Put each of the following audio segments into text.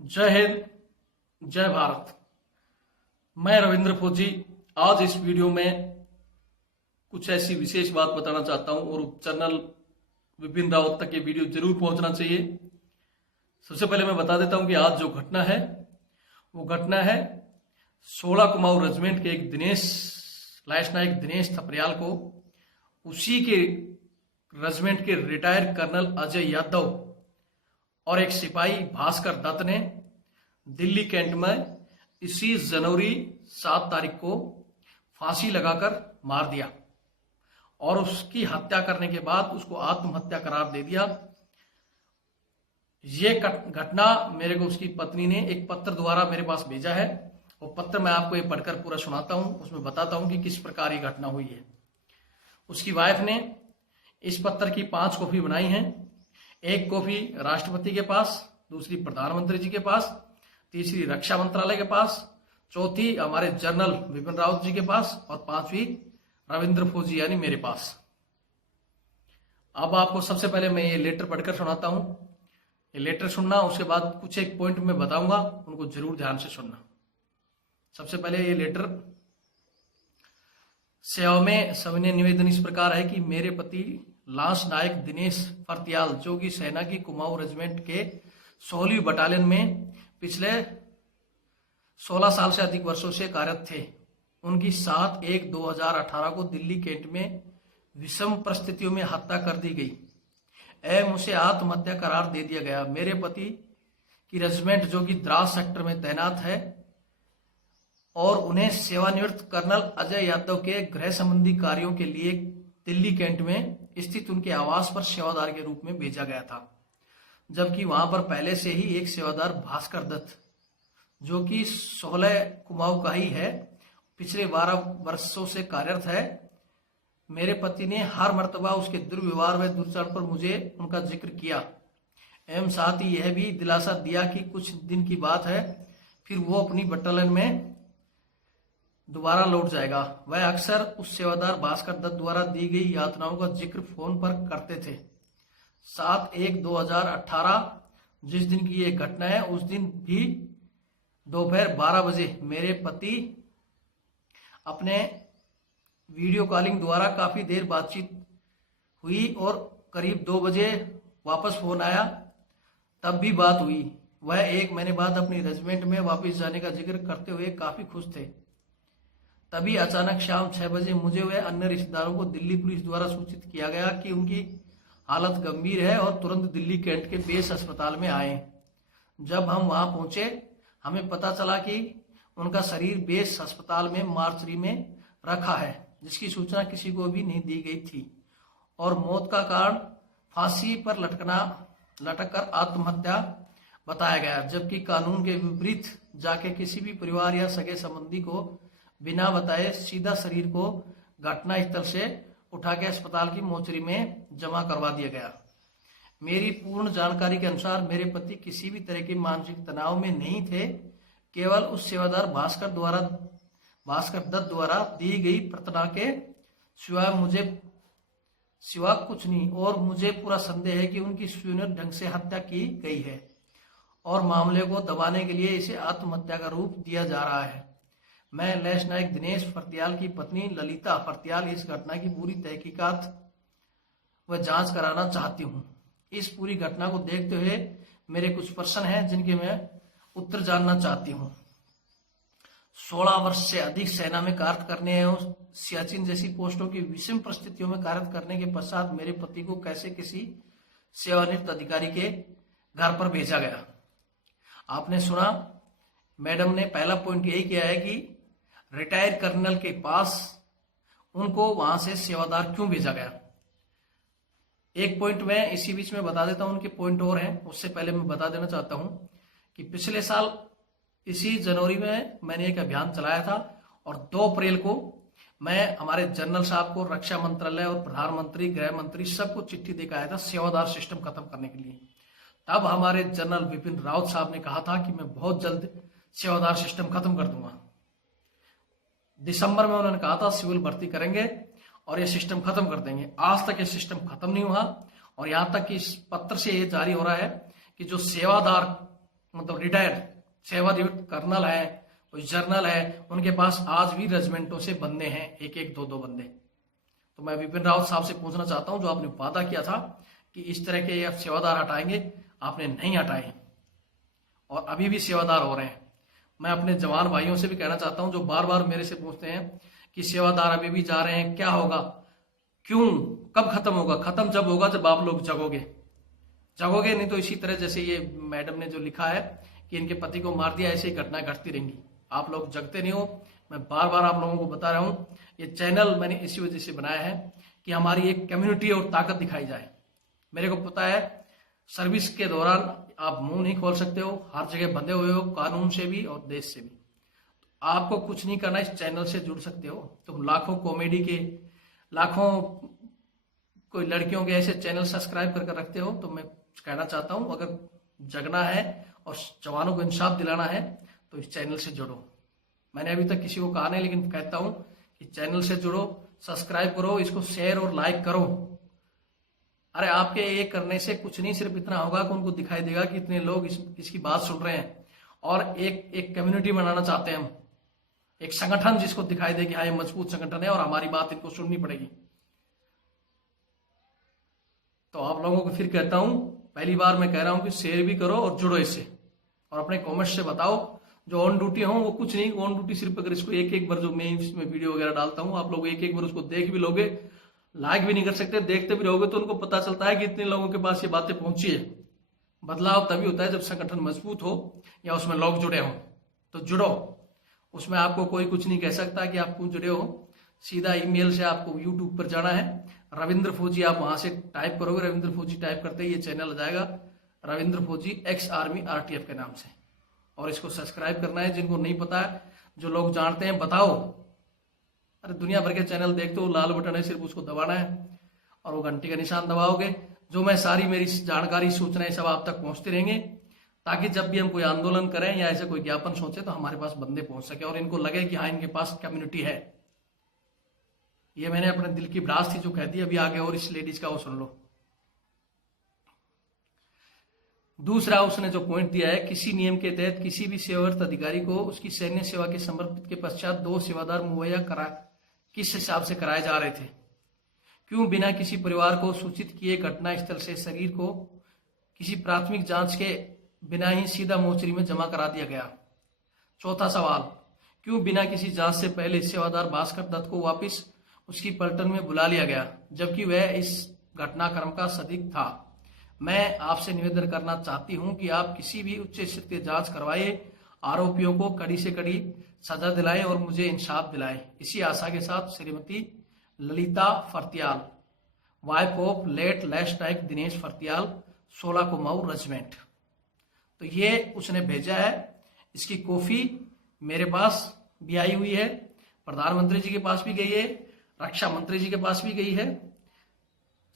जय हिंद, जय भारत। मैं रविंद्र फौजी आज इस वीडियो में कुछ ऐसी विशेष बात बताना चाहता हूं और जनरल विपिन रावत तक ये वीडियो जरूर पहुंचना चाहिए। सबसे पहले मैं बता देता हूं कि आज जो घटना है वो घटना है 16 कुमाऊं रेजिमेंट के एक लाइस नायक दिनेश थपरियाल को उसी के रेजिमेंट के रिटायर्ड कर्नल अजय यादव और एक सिपाही भास्कर दत्त ने दिल्ली कैंट में इसी जनवरी 7 तारीख को फांसी लगाकर मार दिया और उसकी हत्या करने के बाद उसको आत्महत्या करार दे दिया। ये घटना मेरे को उसकी पत्नी ने एक पत्र द्वारा मेरे पास भेजा है। वो पत्र मैं आपको ये पढ़कर पूरा सुनाता हूं, उसमें बताता हूं कि किस प्रकार ये घटना हुई है। उसकी वाइफ ने इस पत्र की 5 कॉपी बनाई हैं। एक कॉपी राष्ट्रपति के पास, दूसरी प्रधानमंत्री जी के पास, तीसरी रक्षा मंत्रालय के पास, चौथी हमारे जनरल विपिन रावत जी के पास और 5वीं रविंद्र फौजी यानी मेरे पास। अब आपको सबसे पहले मैं ये लेटर पढ़कर सुनाता हूं। ये लेटर सुनना, उसके बाद कुछ एक पॉइंट में बताऊंगा, उनको जरूर ध्यान से सुनना। सबसे पहले ये लेटर सेवा में सविनय निवेदन इस प्रकार है कि मेरे पति लांस नायक दिनेश फर्तियाल, जो कि सेना की कुमाऊं रेजिमेंट के 16वीं बटालियन में पिछले 16 साल से अधिक वर्षों से कार्यरत थे, उनकी 7/1/2018 को दिल्ली कैंट में विषम परिस्थितियों में हत्या कर दी गई एवं उसे आत्महत्या करार दे दिया गया। मेरे पति की रेजिमेंट जो कि द्रास सेक्टर में तैनात है और उन्हें सेवानिवृत्त कर्नल अजय यादव के गृह संबंधी कार्यों के लिए दिल्ली कैंट में स्थित उनके आवास पर सेवादार के रूप में भेजा गया था, जबकि वहां पर पहले से ही एक सेवादार भास्कर दत्त, जो कि 16 कुमाऊं का ही है, पिछले 12 वर्षों से कार्यरत है। मेरे पति ने हर मर्तबा उसके दुर्व्यवहार व दुर्चरण पर मुझे उनका जिक्र किया एवं साथ ही यह भी दिलासा दिया कि कुछ दिन की बात है, फिर वो अपनी बटालियन में दोबारा लौट जाएगा। वह अक्सर उस सेवादार भास्कर दत्त द्वारा दी गई यातनाओं का जिक्र फोन पर करते थे। 7/1/2018 जिस दिन की यह घटना है, उस दिन भी दोपहर 12 बजे मेरे पति अपने वीडियो कॉलिंग द्वारा काफी देर बातचीत हुई और करीब 2 बजे वापस फोन आया, तब भी बात हुई। वह 1 महीने बाद अपनी रेजिमेंट में वापस जाने का जिक्र करते हुए काफी खुश थे। तभी अचानक शाम 6 बजे मुझे व अन्य रिश्तेदारों को दिल्ली पुलिस द्वारा सूचित किया गया कि उनकी हालत गंभीर है और तुरंत दिल्ली कैंट के बेस अस्पताल में आए। जब हम वहां पहुंचे, हमें पता चला कि उनका शरीर बेस अस्पताल में मार्चरी में रखा है, जिसकी सूचना किसी को भी नहीं दी गई थी और मौत का कारण फांसी पर लटककर आत्महत्या बताया गया, जबकि कानून के विपरीत जाके किसी भी परिवार या सगे संबंधी को बिना बताए सीधा शरीर को घटना स्थल से उठा के अस्पताल की मोचरी में जमा करवा दिया गया। मेरी पूर्ण जानकारी के अनुसार मेरे पति किसी भी तरह के मानसिक तनाव में नहीं थे, केवल उस सेवादार भास्कर दत्त द्वारा दी गई प्रताड़ना के सिवा कुछ नहीं, और मुझे पूरा संदेह है कि उनकी सुनियोजित ढंग से हत्या की गई है और मामले को दबाने के लिए इसे आत्महत्या का रूप दिया जा रहा है। मैं लांस नायक दिनेश फर्तियाल की पत्नी ललिता फर्तियाल इस घटना की पूरी तहकीकात व जांच कराना चाहती हूं। इस पूरी घटना को देखते हुए मेरे कुछ प्रश्न हैं जिनके मैं उत्तर जानना चाहती हूं। 16 वर्ष से अधिक सेना में कार्य करने एवं सियाचिन जैसी पोस्टों की विषम परिस्थितियों में कार्य करने के पश्चात मेरे पति को कैसे किसी सेवानिवृत्त अधिकारी के घर पर भेजा गया? आपने सुना, मैडम ने पहला पॉइंट यही किया है कि रिटायर्ड कर्नल के पास उनको वहां से सेवादार क्यों भेजा गया। एक पॉइंट मैं इसी बीच में बता देता हूं, उनके पॉइंट और हैं। उससे पहले मैं बता देना चाहता हूं कि पिछले साल इसी जनवरी में मैंने एक अभियान चलाया था और 2 अप्रैल को मैं हमारे जनरल साहब को, रक्षा मंत्रालय और प्रधानमंत्री, गृह मंत्री सबको चिट्ठी देकर आया था सेवादार सिस्टम खत्म करने के लिए। तब हमारे जनरल विपिन रावत साहब ने कहा था कि मैं बहुत जल्द सेवादार सिस्टम खत्म कर दूंगा। दिसंबर में उन्होंने कहा था सिविल भर्ती करेंगे और ये सिस्टम खत्म कर देंगे। आज तक ये सिस्टम खत्म नहीं हुआ और यहां तक कि इस पत्र से ये जारी हो रहा है कि जो सेवादार मतलब रिटायर्ड सेवानिवृत्त कर्नल है, कोई जर्नल है, उनके पास आज भी रेजिमेंटों से बंदे हैं, एक एक दो दो बंदे। तो मैं विपिन रावत साहब से पूछना चाहता हूं, जो आपने वादा किया था कि इस तरह के आप सेवादार हटाएंगे, आपने नहीं हटाए और अभी भी सेवादार हो रहे हैं। मैं अपने जवान भाइयों से भी कहना चाहता हूं, जो बार बार मेरे से पूछते हैं कि सेवादार अभी भी जा रहे हैं, क्या होगा, क्यों, कब खत्म होगा? खत्म जब होगा जब आप लोग जगोगे। जगोगे नहीं तो इसी तरह जैसे ये मैडम ने जो लिखा है कि इनके पति को मार दिया, ऐसी घटनाएं घटती रहेंगी। आप लोग जगते नहीं हो। मैं बार बार आप लोगों को बता रहा हूं, ये चैनल मैंने इसी वजह से बनाया है कि हमारी एक कम्युनिटी और ताकत दिखाई जाए। मेरे को पता है सर्विस के दौरान आप मुंह नहीं खोल सकते हो, हर जगह बंधे हुए हो, कानून से भी और देश से भी। तो आपको कुछ नहीं करना, इस चैनल से जुड़ सकते हो। तुम लाखों कॉमेडी के, लाखों कोई लड़कियों के ऐसे चैनल सब्सक्राइब करके रखते हो। तो मैं कहना चाहता हूं, अगर जगना है और जवानों को इंसाफ दिलाना है तो इस चैनल से जुड़ो। मैंने अभी तक किसी को कहा नहीं, लेकिन कहता हूं कि चैनल से जुड़ो, सब्सक्राइब करो, इसको शेयर और लाइक करो। अरे आपके ये करने से कुछ नहीं, सिर्फ इतना होगा कि उनको दिखाई देगा कि इतने लोग इसकी बात सुन रहे हैं और एक कम्युनिटी बनाना चाहते हैं हम, एक संगठन जिसको दिखाई दे कि हाँ ये मजबूत संगठन है और हमारी बात इनको सुननी पड़ेगी। तो आप लोगों को फिर कहता हूं, पहली बार मैं कह रहा हूं कि शेयर भी करो और जुड़ो इससे, और अपने कमेंट्स से बताओ। जो ऑन ड्यूटी हो वो कुछ नहीं, ऑन ड्यूटी सिर्फ अगर इसको एक एक बार, जो मैं इसमें वीडियो वगैरह डालता हूं, आप लोग एक एक बार उसको देख भी लोगे, लाइक भी नहीं कर सकते, देखते भी रहोगे तो उनको पता चलता है कि इतने लोगों के पास ये बातें पहुंची है। बदलाव तभी होता है जब संगठन मजबूत हो या उसमें लोग जुड़े हों। तो जुड़ो, उसमें आपको कोई कुछ नहीं कह सकता कि आप क्यों जुड़े हो। सीधा ईमेल से आपको यूट्यूब पर जाना है, रविंद्र फौजी, आप वहां से टाइप करोगे, रविंद्र फौजी टाइप करते ही ये चैनल आ जाएगा, रविंद्र फौजी एक्स आर्मी आरटीएफ के नाम से, और इसको सब्सक्राइब करना है। जिनको नहीं पता है, जो लोग जानते हैं बताओ। अरे दुनिया भर के चैनल देखते हो, लाल बटन है, सिर्फ उसको दबाना है और वो घंटी का निशान दबाओगे। जो मैं सारी मेरी जानकारी सूचनाएं सब आप तक पहुंचते रहेंगे, ताकि जब भी हम कोई आंदोलन करें या ऐसे कोई ज्ञापन सोचे तो हमारे पास बंदे पहुंच सके और इनको लगे कि हाँ इनके पास कम्युनिटी है। ये मैंने अपने दिल की भड़ास थी जो कह दी, अभी आगे और इस लेडीज का वो सुन लो। दूसरा उसने जो पॉइंट दिया है, किसी नियम के तहत किसी भी सेवारत अधिकारी को उसकी सैन्य सेवा के समर्पित के पश्चात 2 सेवादार मुहैया करा किस हिसाब से कराए जा रहे थे? क्यों बिना किसी परिवार को सूचित किए घटना स्थल से शरीर को किसी प्राथमिक जांच के बिना ही सीधा मोर्चरी में जमा करा दिया गया? चौथा सवाल, क्यों बिना किसी जांच से पहले सेवादार भास्कर दत्त को वापस उसकी पलटन में बुला लिया गया, जबकि वह इस घटनाक्रम का संदिग्ध था? मैं आपसे निवेदन करना चाहती हूं कि आप किसी भी उच्च स्तरीय जांच करवाइए, आरोपियों को कड़ी से कड़ी सजा दिलाए और मुझे इंसाफ दिलाए। इसी आशा के साथ Shrimati Lalita Phartiyal, wife of late lance Naik Dinesh Phartiyal, 16 Kumaon regiment. तो ये उसने भेजा है, इसकी कॉपी मेरे पास भी आई हुई है, प्रधानमंत्री जी के पास भी गई है, रक्षा मंत्री जी के पास भी गई है,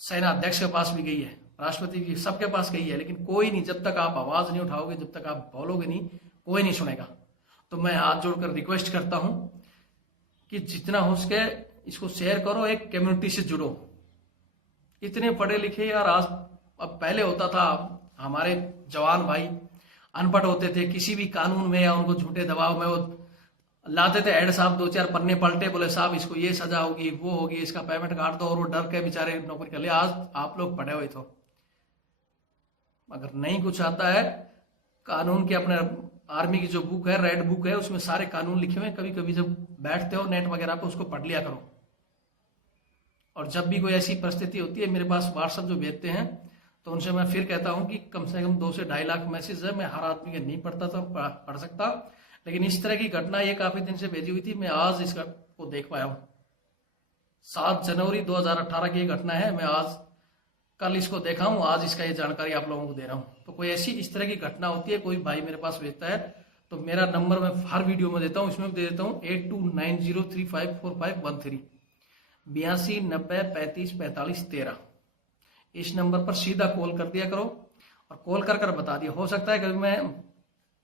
सेना अध्यक्ष के पास भी गई है, राष्ट्रपति जी सबके पास गई है, लेकिन कोई नहीं, जब तक आप आवाज नहीं उठाओगे, जब तक आप बोलोगे नहीं, कोई नहीं सुनेगा। तो मैं हाथ जोड़कर रिक्वेस्ट करता हूं कि जितना हो सके इसको शेयर करो, एक कम्युनिटी से जुड़ो। इतने पढ़े लिखे यार, आज अब पहले होता था हमारे जवान भाई अनपढ़ होते थे, किसी भी कानून में या उनको झूठे दबाव में वो लाते थे, हेड साहब 2-4 पन्ने पलटे, बोले साहब इसको ये सजा होगी, वो होगी, इसका पेमेंट काट दो, और वो डर के बेचारे नौकरी कर ले। आज आप लोग पढ़े हुए, तो अगर नहीं कुछ आता है, कानून के अपने आर्मी की जो बुक है, रेड बुक है, उसमें सारे कानून लिखे हुए हैं। कभी कभी जब बैठते हो नेट वगैरह पे, उसको पढ़ लिया करो। और जब भी कोई ऐसी परिस्थिति होती है, मेरे पास व्हाट्सएप जो भेजते हैं, तो उनसे मैं फिर कहता हूं कि कम से कम 2 से 2.5 लाख मैसेज है, मैं हर आदमी के नहीं पढ़ता था, पढ़ सकता, लेकिन इस तरह की घटना ये काफी दिन से भेजी हुई थी, मैं आज इसका को देख पाया हूं। 7 जनवरी 2018 की घटना है, मैं आज कल इसको देखा हूं, आज इसका ये जानकारी आप लोगों को दे रहा हूं। तो कोई ऐसी इस तरह की घटना होती है, कोई भाई मेरे पास भेजता है, तो मेरा नंबर मैं हर वीडियो में देता हूं, इसमें भी दे देता हूं 8290354513 82 90 35 45 13। इस नंबर पर सीधा कॉल कर दिया करो और कॉल कर बता दिया। हो सकता है कभी मैं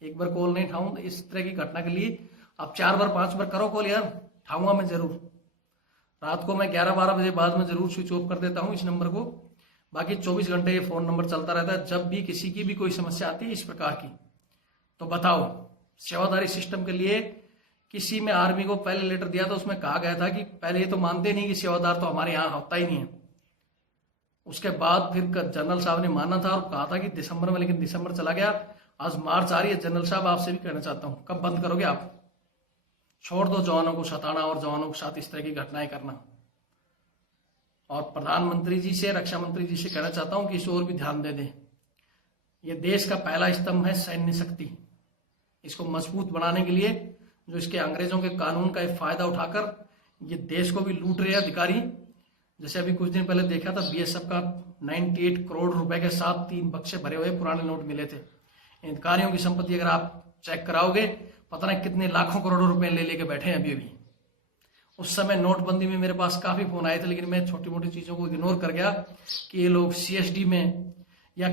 एक बार कॉल नहीं उठाऊं, तो इस तरह की घटना के लिए आप 4 बार 5 बार करो कॉल, यार उठाऊंगा मैं जरूर। रात को मैं 11-12 बजे बाद में जरूर स्विच ऑफ कर देता हूं इस नंबर को, बाकी 24 घंटे ये फोन नंबर चलता रहता है। जब भी किसी की भी कोई समस्या आती है इस प्रकार की, तो बताओ, सेवादारी सिस्टम के लिए किसी में आर्मी को पहले लेटर दिया था, उसमें कहा गया था कि पहले ये तो मानते नहीं कि सेवादार तो हमारे यहाँ होता ही नहीं है। उसके बाद फिर जनरल साहब ने माना था और कहा था कि दिसंबर में, लेकिन दिसंबर चला गया, आज मार्च आ रही है। जनरल साहब आपसे भी कहना चाहता हूं, कब बंद करोगे आप? छोड़ दो जवानों को सताना और जवानों के साथ इस तरह की घटनाएं करना। और प्रधानमंत्री जी से, रक्षा मंत्री जी से कहना चाहता हूं कि इस ओर भी ध्यान दे दें। ये देश का पहला स्तंभ है सैन्य शक्ति। इसको मजबूत बनाने के लिए जो इसके अंग्रेजों के कानून का एक फायदा उठाकर ये देश को भी लूट रहे अधिकारी। जैसे अभी कुछ दिन पहले देखा था, बीएसएफ का 98 करोड़ रुपए के साथ 3 बक्से भरे हुए पुराने नोट मिले थे। इन अधिकारियों की संपत्ति अगर आप चेक कराओगे, पता नहीं कितने लाखों करोड़ों रुपए ले लेके बैठे हैं अभी। उस समय नोटबंदी में मेरे पास काफी फोन आए थे, लेकिन मैं छोटी मोटी चीजों को इग्नोर कर गया कि ये लोग सीएसडी में या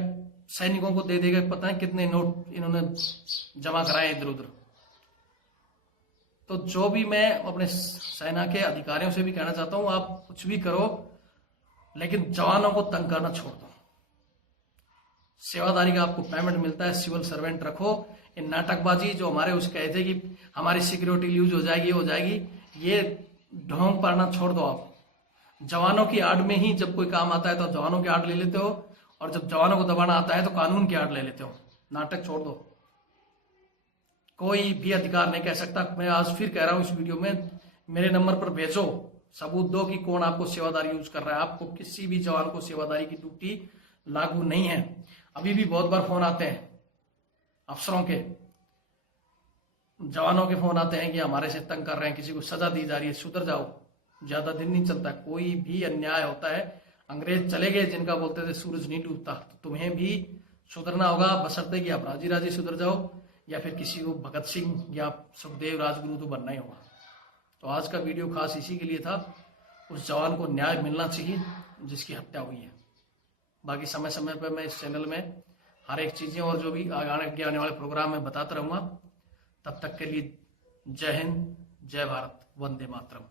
सैनिकों को दे देगा, पता नहीं कितने नोट इन्होंने जमा कराए इधर उधर। तो जो भी मैं अपने सेना के अधिकारियों से भी कहना चाहता हूं, आप कुछ भी करो लेकिन जवानों को तंग करना छोड़ दो। सेवादारी का आपको पेमेंट मिलता है, सिविल सर्वेंट रखो। ये नाटकबाजी जो हमारे उस कहे थे कि हमारी सिक्योरिटी लूज हो जाएगी, ये ढोंग पाना छोड़ दो आप। जवानों की आड़ में ही जब कोई काम आता है तो जवानों की आड़ ले लेते हो, और जब जवानों को दबाना आता है तो कानून की आड़ ले लेते हो। नाटक छोड़ दो। कोई भी अधिकार नहीं कह सकता। मैं आज फिर कह रहा हूं इस वीडियो में, मेरे नंबर पर भेजो, सबूत दो कि कौन आपको सेवादारी यूज कर रहा है। आपको किसी भी जवान को सेवादारी की ड्यूटी लागू नहीं है। अभी भी बहुत बार फोन आते हैं अफसरों के, जवानों के फोन आते हैं कि हमारे से तंग कर रहे हैं, किसी को सजा दी जा रही है, सुधर जाओ। ज्यादा दिन नहीं चलता, कोई भी अन्याय होता है। अंग्रेज चले गए, जिनका बोलते थे सूरज नहीं डूबता, तो तुम्हें भी सुधरना होगा, बशर्ते कि आप राजी राजी सुधर जाओ, या फिर किसी को भगत सिंह या सुखदेव राजगुरु तो बनना ही होगा। तो आज का वीडियो खास इसी के लिए था, उस जवान को न्याय मिलना चाहिए जिसकी हत्या हुई है। बाकी समय समय पर मैं इस चैनल में हर एक चीजें और जो भी आने वाले प्रोग्राम में बताता रहूंगा। तब तक के लिए जय हिंद, जय भारत, वंदे मातरम।